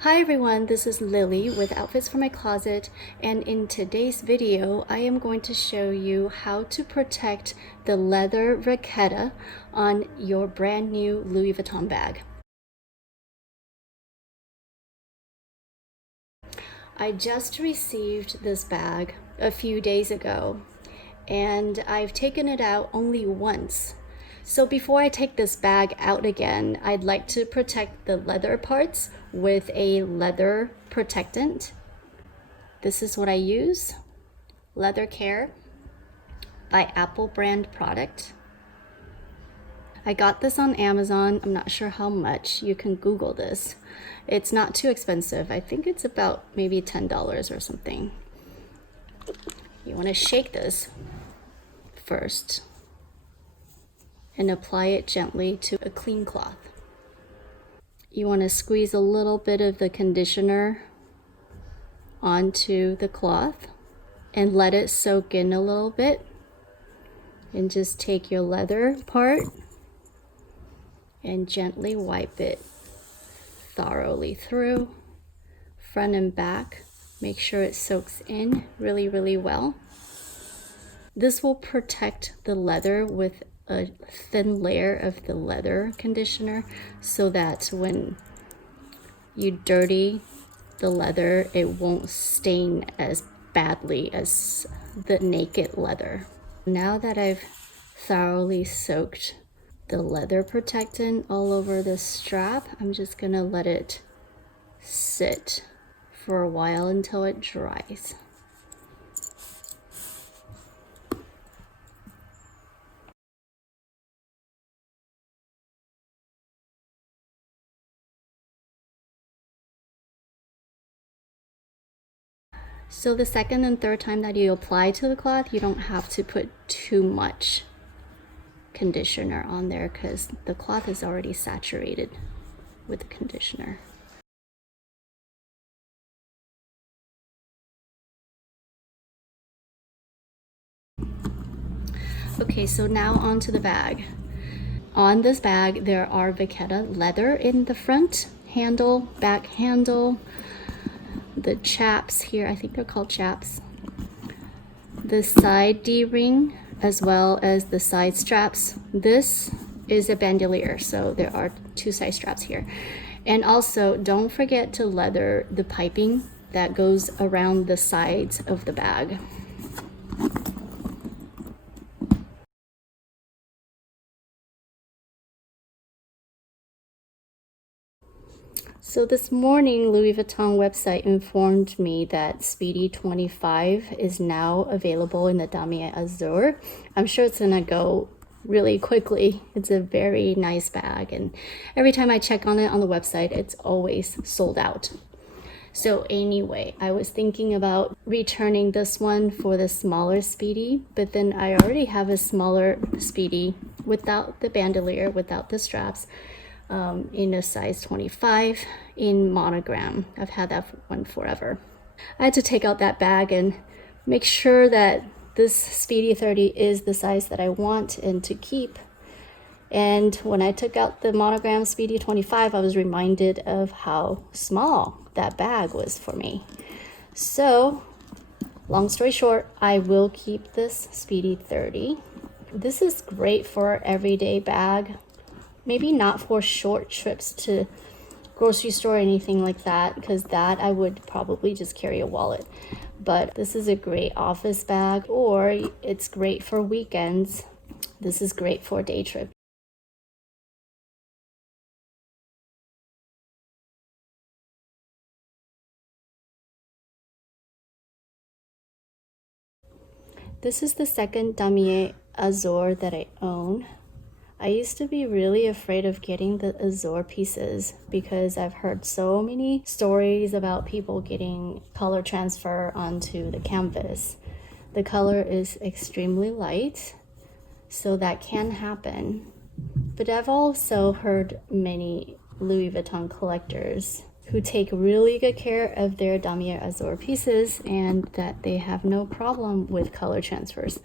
Hi everyone, this is Lily with Outfits for My Closet, and in today's video I am going to show you how to protect the leather Vachetta on your brand new Louis Vuitton bag. I just received this bag a few days ago and I've taken it out only once. So before I take this bag out again, I'd like to protect the leather parts with a leather protectant. This is what I use, Leather Care by Apple brand product. I got this on Amazon. I'm not sure how much. You can Google this. It's not too expensive. I think it's about maybe $10 or something. You want to shake this first and apply it gently to a clean cloth. You want to squeeze a little bit of the conditioner onto the cloth and let it soak in a little bit, and just take your leather part and gently wipe it thoroughly through, front and back. Make sure it soaks in really well. This will protect the leather with a thin layer of the leather conditioner so that when you dirty the leather, it won't stain as badly as the naked leather. Now that I've thoroughly soaked the leather protectant all over the strap, I'm just gonna let it sit for a while until it dries. So the second and third time that you apply to the cloth, you don't have to put too much conditioner on there because the cloth is already saturated with the conditioner. Okay, so now onto the bag. On this bag, there are Vachetta leather in the front handle, back handle, the chaps here, I think they're called chaps, the side D-ring, as well as the side straps. This is a bandolier, so there are two side straps here. And also, don't forget to leather the piping that goes around the sides of the bag. So this morning, Louis Vuitton website informed me that Speedy 25 is now available in the Damier Azur. I'm sure it's gonna go really quickly. It's a very nice bag, and every time I check on it on the website, it's always sold out. So anyway, I was thinking about returning this one for the smaller Speedy, but then I already have a smaller Speedy without the bandolier, without the straps, in a size 25 in monogram. I've had that one forever. I had to take out that bag and make sure that this Speedy 30 is the size that I want and to keep. And when I took out the monogram Speedy 25, I was reminded of how small that bag was for me. So, long story short, I will keep this Speedy 30. This is great for everyday bag. Maybe not for short trips to grocery store or anything like that, because that I would probably just carry a wallet. But this is a great office bag, or it's great for weekends. This is great for a day trip. This is the second Damier Azur that I own. I used to be really afraid of getting the Azur pieces because I've heard so many stories about people getting color transfer onto the canvas. The color is extremely light, so that can happen. But I've also heard many Louis Vuitton collectors who take really good care of their Damier Azur pieces and that they have no problem with color transfers.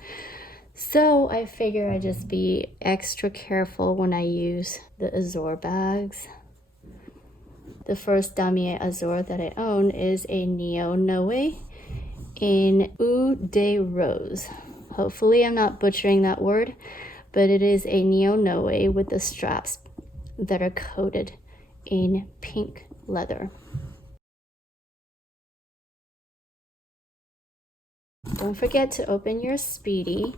So I figure I just be extra careful when I use the Azur bags. The first Damier Azur that I own is a Neo Noe in Eau de Rose. Hopefully I'm not butchering that word, but it is a Neo Noe with the straps that are coated in pink leather. Don't forget to open your Speedy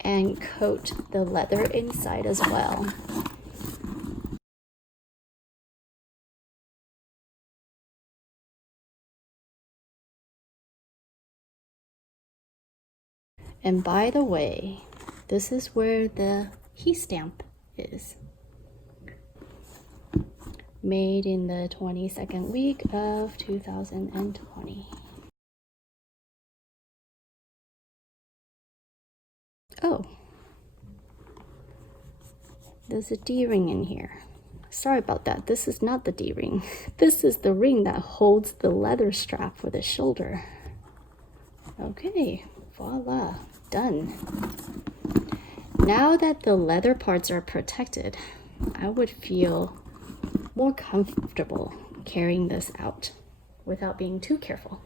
and coat the leather inside as well. And by the way, this is where the heat stamp is. Made in the 22nd week of 2020. Oh, there's a D-ring in here. Sorry about that. This is not the D-ring. This is the ring that holds the leather strap for the shoulder. Okay, voila, done. Now that the leather parts are protected, I would feel more comfortable carrying this out without being too careful.